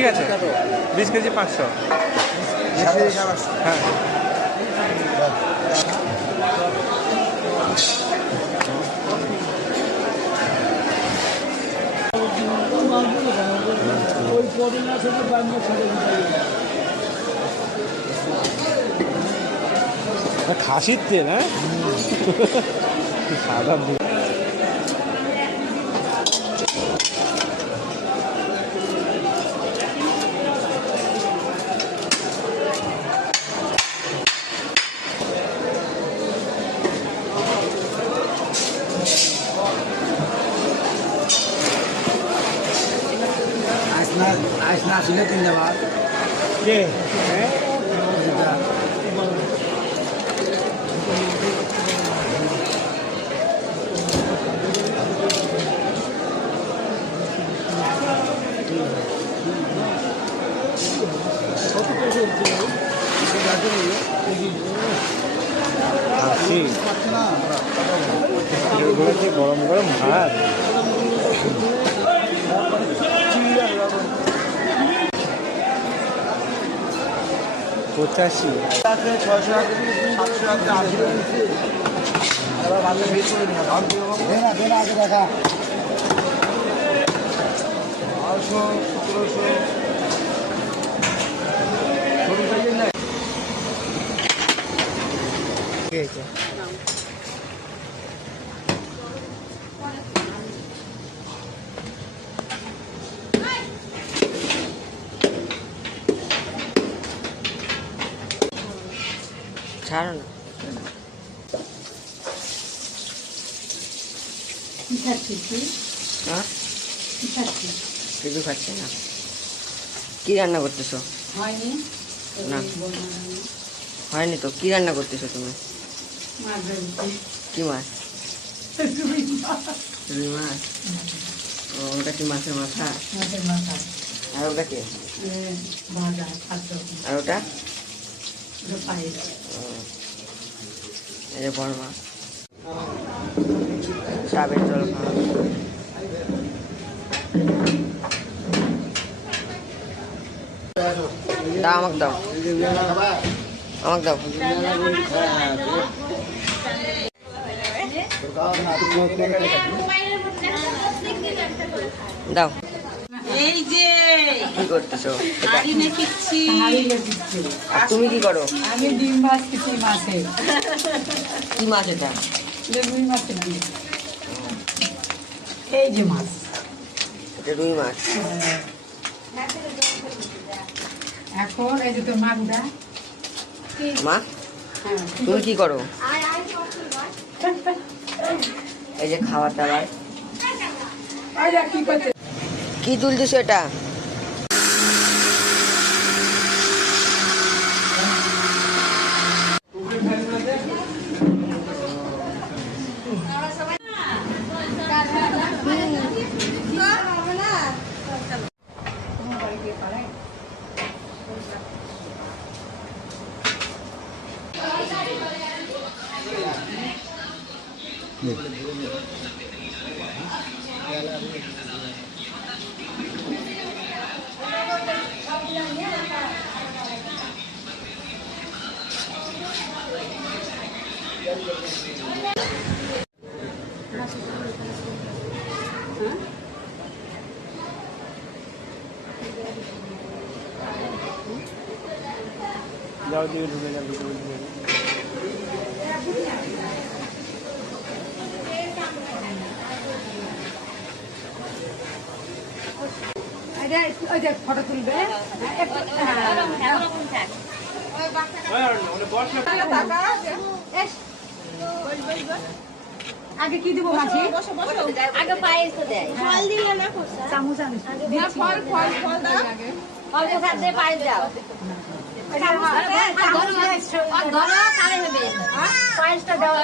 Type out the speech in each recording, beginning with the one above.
ঠিক আছে 20 কেজি 500। হ্যাঁ খাসির তেল, হ্যাঁ সাদা আইস না আসলে তিন যাবা কে গরম গরম ভাত 85 600 টাকা ছাড়ো না কিছু খাচ্ছে না। কি রান্না করতেছো? না হয়নি তো। কি রান্না করতেছো তুমি? কি মাছ? রুই মাছ। ওটা কি মাছের মাথা? আর ওটা কি? আর ওটা এই যে বড় মাছ। ডাবের জল খাওয়া। দাও আমাকে দাও, আমাকে দাও। দাও। এই যে কি করতেছো? আর তুমি কি করো? আমি ডিম মাছ কিছু মাছে কি মাছ এটা? রুই মাছ। এই যে মাছ, এটা রুই মাছ। এখন এই যে তোর মাগুরা। মা তুমি কি করো? এই যে খাবার দাবার কি তুলতেছো এটা? যাও দিয়ে ঢুকে যাবে। ফটো তুলবে। আগে কি দিব মাছি? আগে পায়েস তো দেয়। ফল দিলে না কোসা। চামচ আনি। ফল দাও। ফল তো সাথে পায়েস দাও। ধরো তাহলে হবে। পায়েসটা দাও।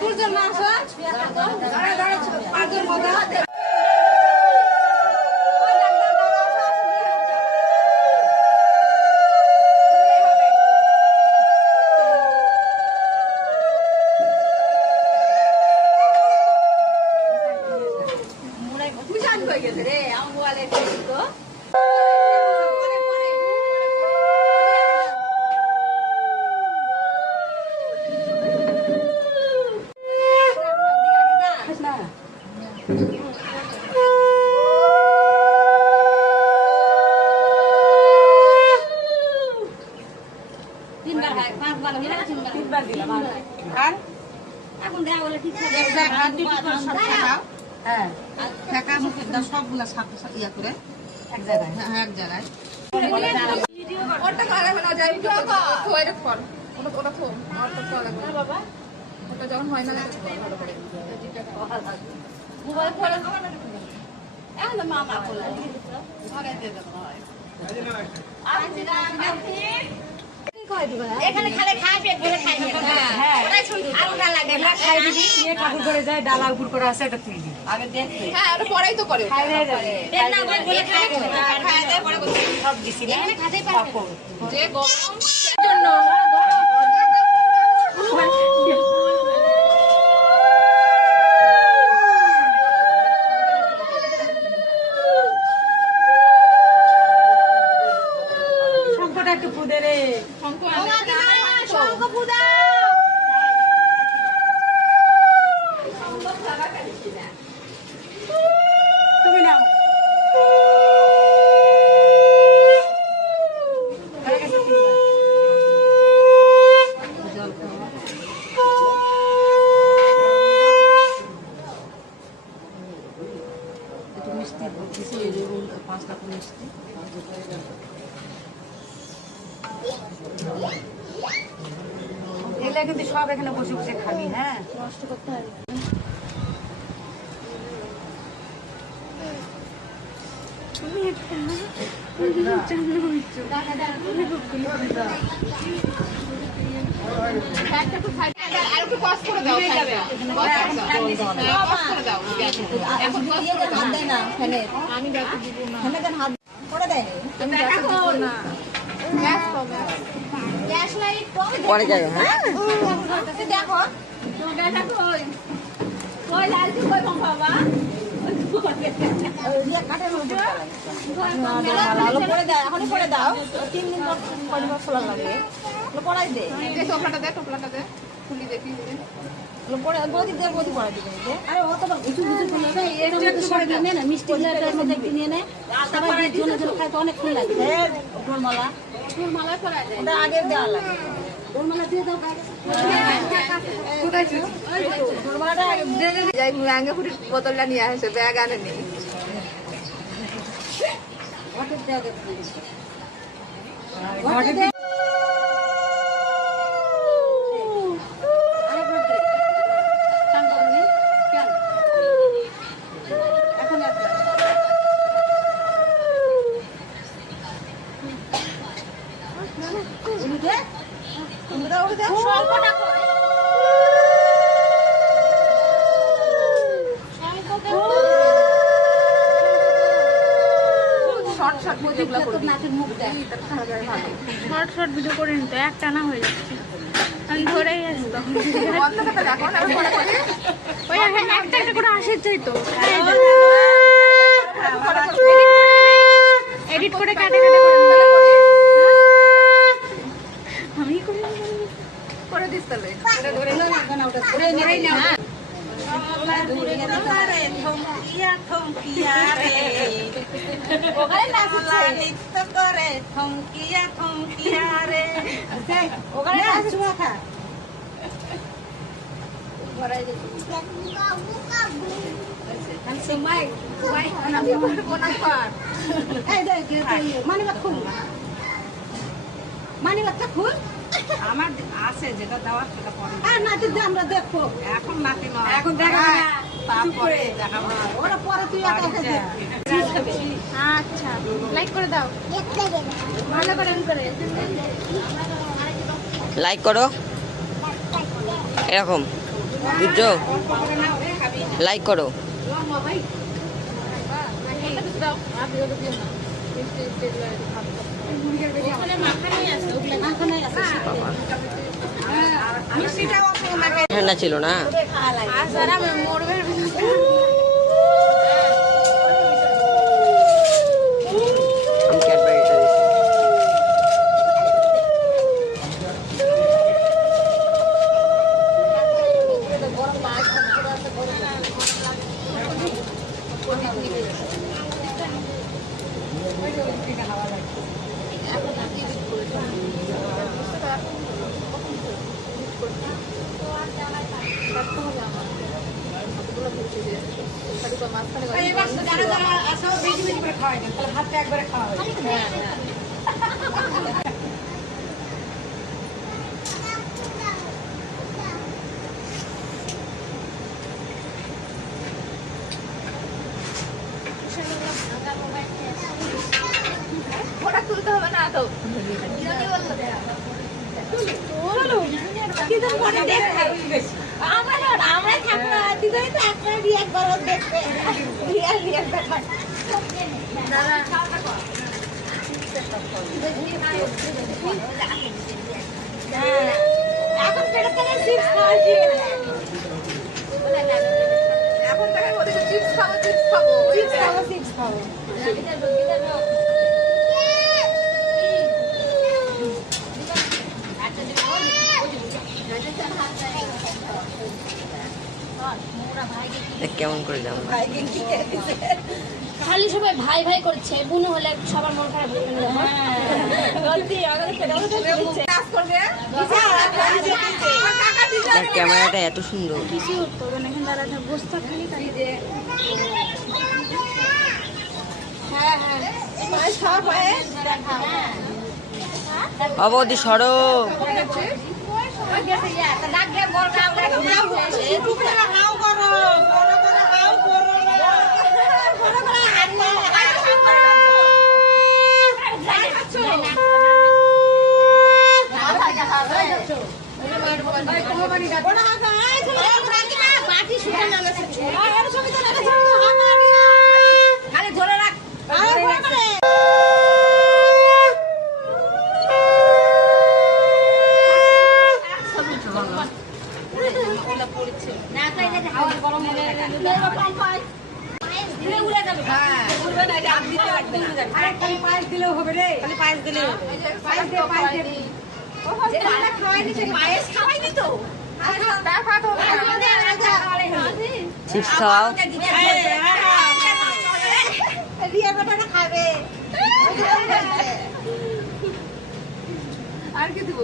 দুজন মাংস। পাঁচজন মজা। মুড়াই মুশান কই গেছে রে আমার মোবাইলে তো তিনবার হয়, পাঁচবার হলে তিনবার। তিনবার দিলাম আর এখন দেওয়া বলে ঠিক আছে। এক জায়গায় হাত দুটো করে সব ঠেকাও। হ্যাঁ ঠেকা মুখে দাও সবগুলা ইয়া করে এক জায়গায় হ্যাঁ এক জায়গায় ওটা কারা না যাই তো এটা কর ওটা তো ওটা কর বাবা ওটা যখন হয় না ভালো করে মোবাইল ফোন এখন তো মামা বলে এখানে খালে খাই পেট ভরে খাই ওটাই ছুঁই দিই। আর ওটা লাগে না। খাই দিবি নিয়ে ঠাকুর করে যায় ডালা উপর করে আছে এটা তুই দিবি হ্যাঁ ওটা পড়াই তো করে খাই দেয় যাবে পেট না ভরে বলে খাই খায় দেয় পরে করতে সব দিছি না এখানে খাতেই পারবে না। যে গরম শঙ্কটা একটু ফুদে রে শঙ্খ পূজা তুমি নাও একটু মিষ্টি দিছি এই যে 5 টাকা মিষ্টি এগুলা কিন্তু সব এখানে বসে বসে খাবি হ্যাঁ একটা একটু খাই আর একটু কষ্ট করে দাও খাইটা কষ্ট করে দাও এখন কষ্ট করে দাও দেয় না ফ্যানে আমি দেখো দিব না ফ্যানে দেন হাত করে দেয় আমি দেখো দিব না গ্যাস কমে গ্যাস লাইট কম পরে যাবে হ্যাঁ দেখো তোমরা দেখো ওই লালচি কই কম বাবা কাঠের মধ্যে ভালো করে দাও এখনই করে দাও 3 দিন পর খোলা লাগে পড়াই দে যে টোপলাটা দে খুলি দেখি পড়ে বদি দিয়ে বদি পড়াই দিবে আরে ও তো কিছু কিছু করে না এর মধ্যে সব নিয়ে না মিষ্টি গুলোর মধ্যে একটু নিয়ে নেয় সবাই যে জন জন খায় তো অনেক ফুল লাগে ঢোলমালা ফুল মালা করা যায় ওটা আগে দেওয়া লাগে ওরমালা দিয়ে দাও ঢোলমালাটা আগে যাই ম্যাঙ্গো ফুটির বোতলটা নিয়ে আসে ব্যাগ আনে নি ঘটের দেওয়া দেখতে শর্ট শর্ট যেগুলো করবি নাকের মুখ দেয় শর্ট ভিডিও করে নিতে একটা না হয়ে যাচ্ছে আমি ধরেই আছি তখন অন্ধকারটা দেখো না আমি পরে করি ওই এখানে একটা একটা করে আসে চাই তো এডিট করে কাটে কাটে করে নিতে আমি করে করে দিস তাহলে ওখানে নাচছে নৃত্য করে থমকিয়া থমকিয়া রে ওখানে নাচছে খা সময় মানিব্যাগ খুল মানিব্যাগটা খুল আমার আছে যেটা দেওয়ার সেটা পরে আর নাতি আমরা দেখবো এখন নাতি নয় এখন দেখা তারপরে দেখাবো ওরা পরে তুই একা একা দেখ। আচ্ছা লাইক করে দাও ভালো করে করে লাইক করো এরকম বুঝছো লাইক করো ঠান্ডা ছিল না আমি ক্যাডবেরিটা দিচ্ছি তো মাঝখানে এবার যারা যারা আসো বেশি বেশি করে খাওয়াই দেন, তাহলে ভাতটা একবারে খাওয়া হয়। ওটা তুলতে হবে না তো আমরা থাকবো দিদি তো একটা রিয়াক বড় দেখবে রিয়াল দেখায় এখন পেটে থেকে চিপস খাওয়া দিয়ে এখন থেকে ওদেরকে চিপস খাবো চিপস খাবো চিপস খাবো চিপস খাবো কেমন করে যাবো? খালি সবাই ভাই ভাই করছে, বুনো হলে সবার মন খারাপ হয়ে যাবে। কাজ করবে তার ক্যামেরাটা এত সুন্দর। কিছু করবে না, এখন দাঁড়াতে বসতে খালি তাই যে অবধি সরো। পায়েস দিলেও হবে রে, খালি পায়েস দিলেও হবে। পায়েস দিয়ে পায়েস খাওয়াইনি তো চিপস খাওয়াও। রিয়া ব্যাপারটা খাবে আর কি দিব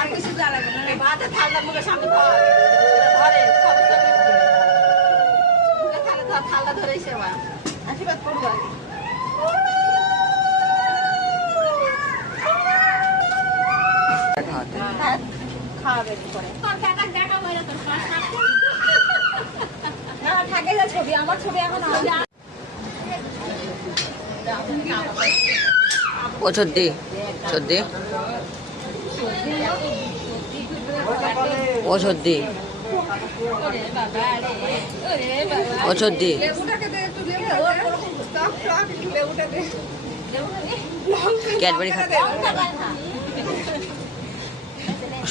আর কিছু দেওয়া লাগবে না ভাতে থালটা মুখের সামনে খাওয়া ঘরে থালটা ধরেছে আবার আশীর্বাদ করবো খাওয়াতে খাওয়াবে পরে থাকে যা ছবি আমার ছবি এখন ও সর্দি সর্দি ও সর্দি ও সর্দি লেবুটাকে দে একটু লেবু টক টক লেবুটা দে ক্যাডবেরি খাতে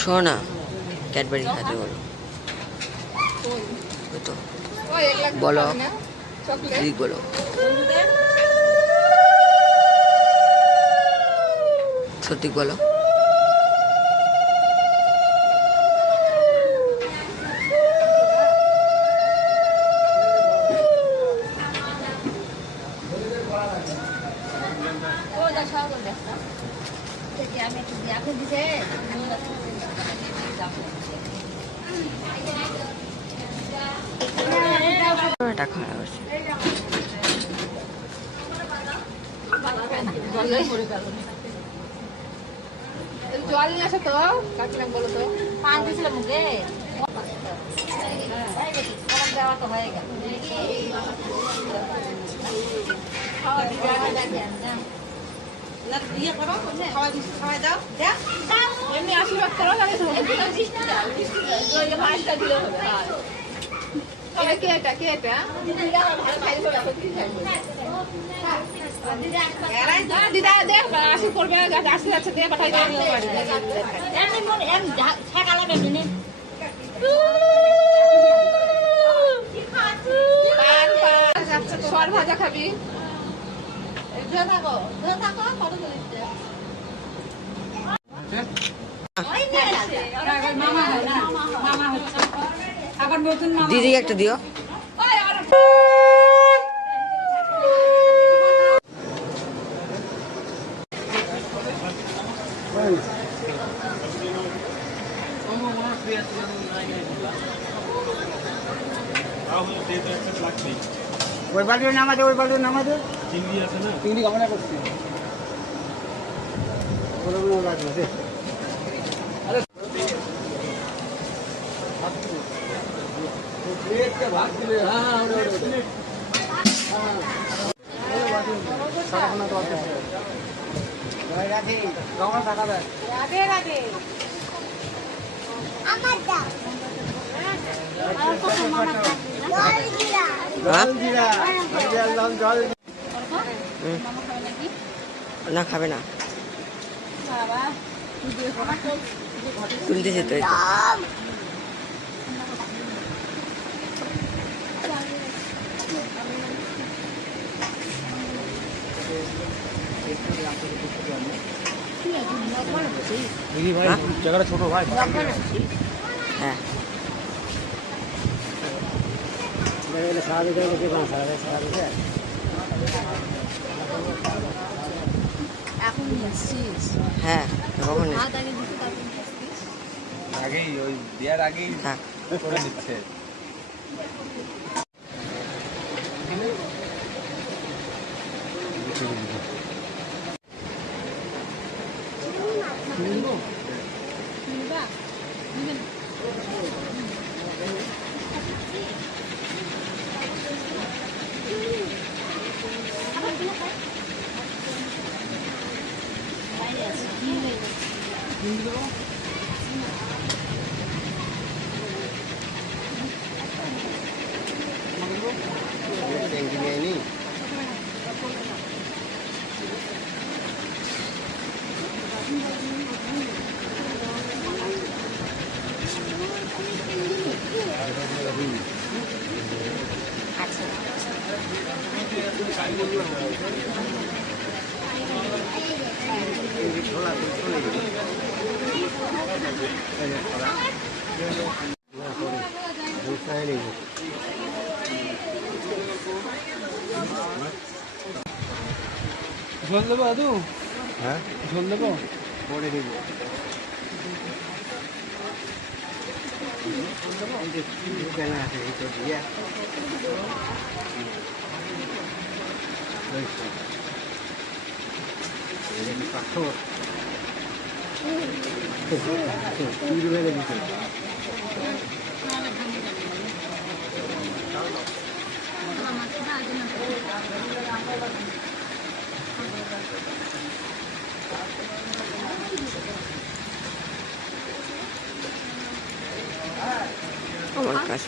শোনো না, ক্যাডবেরি খাতে বলো। ওই তো ওই এক লাখ বলো। না চকলেট দিদি বলো। সত্যি বলো। আমি একটু আপনি দিছে এটা খারাপ আছে। জল নিয়ে আসো তো কাকিনাম বলো তো পান দিয়েছিল মুখে দেওয়া তো হয়ে গেল খাওয়াই দাও এমনি আশীর্বাদ করো তাহলে এটা কে এটা দিদা দে আশীর্বাদ করবে আসতে যাচ্ছে দিয়ে পাঠাই সর ভাজা খাবি মামা হয় না, মামা হচ্ছে আবার নতুন মামা। দিদি একটা দিও। ওই বালতি নামাতে, ওই বালতি নামাতে। চিংড়ি কামনা করছি। ওরকম লাগবে দে। ভাগ দিলে হ্যাঁ না খাবে না, তুলতেছি তো এই তো। জায়গাটা ছোট ভাই। হ্যাঁ হ্যাঁ কখন আগেই ওই বিয়ার আগেই থাক। করে দিচ্ছে। ঝোল দেবো দাদু? হ্যাঁ ঝোল দেবো? পরে দিব। আছে এই তো দিয়ে পাথর আমার কাজ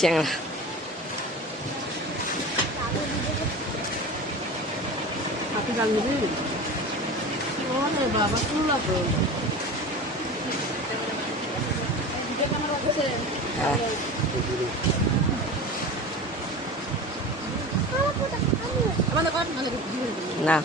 চ্যাংড়া হাতে জাল দিবি? ওরে বাবা তুলা তো হ্যাঁ না